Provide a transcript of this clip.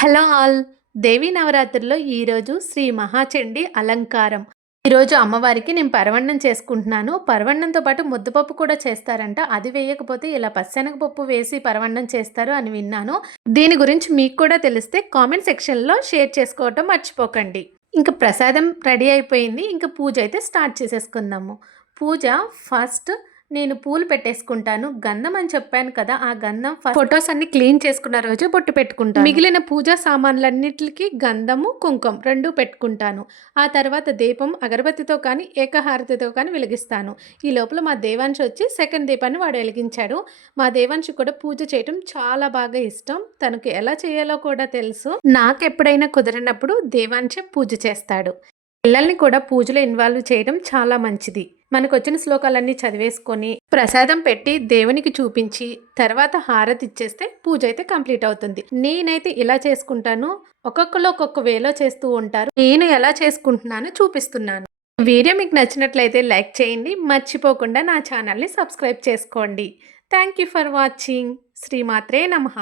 Hello all! దేవీ నవరాత్రుల్లో ఈరోజు శ్రీ మహాచండీ అలంకారం. ఈరోజు అమ్మవారికి నేను పరవన్నం చేసుకుంటున్నాను. పరవన్నంతో పాటు ముద్దపప్పు కూడా చేస్తారంట. అది వేయకపోతే ఇలా పచ్చెనగపప్పు వేసి పరవన్నం చేస్తారు అని విన్నాను. దీని గురించి మీకు కూడా తెలిస్తే కామెంట్ సెక్షన్‌లో షేర్ చేసుకోవటం మర్చిపోకండి. ఇంక ప్రసాదం రెడీ అయిపోయింది. ఇంక పూజ అయితే స్టార్ట్ చేసేసుకుందాము. పూజ ఫస్ట్ నేను పూలు పెట్టేసుకుంటాను. గంధం అని చెప్పాను కదా! ఆ గంధం ఫోటోస్ అన్నీ క్లీన్ చేసుకున్న రోజే బొట్టు పెట్టుకుంటాను. మిగిలిన పూజా సామాన్లన్నిట్లికి గంధము, కుంకుమ 2 పెట్టుకుంటాను. ఆ తర్వాత దీపం అగరబత్తితో కానీ, ఏకహారతితో కానీ వెలిగిస్తాను. ఈ లోపల మా దేవాంశ్ వచ్చి సెకండ్ దీపాన్ని వాడు వెలిగించాడు. మా దేవాంశ్ కూడా పూజ చేయటం చాలా బాగా ఇష్టం. తనకు ఎలా చేయాలో కూడా తెలుసు. నాకెప్పుడైనా కుదిరినప్పుడు దేవాంశే పూజ చేస్తాడు. పిల్లల్ని కూడా పూజలో ఇన్వాల్వ్ చేయడం చాలా మంచిది. మనకొచ్చిన శ్లోకాలన్నీ చదివేసుకొని, ప్రసాదం పెట్టి దేవునికి చూపించి, తర్వాత హారతి ఇచ్చేస్తే పూజ అయితే కంప్లీట్ అవుతుంది. నేనైతే ఇలా చేసుకుంటాను. ఒక్కొక్కళ్ళు ఒక్కొక్క వేలో చేస్తూ ఉంటారు. నేను ఎలా చేసుకుంటున్నానో చూపిస్తున్నాను. వీడియో మీకు నచ్చినట్లయితే లైక్ చేయండి. మర్చిపోకుండా నా ఛానల్‌ని సబ్స్క్రైబ్ చేసుకోండి. Thank you for watching. శ్రీమాత్రే నమః.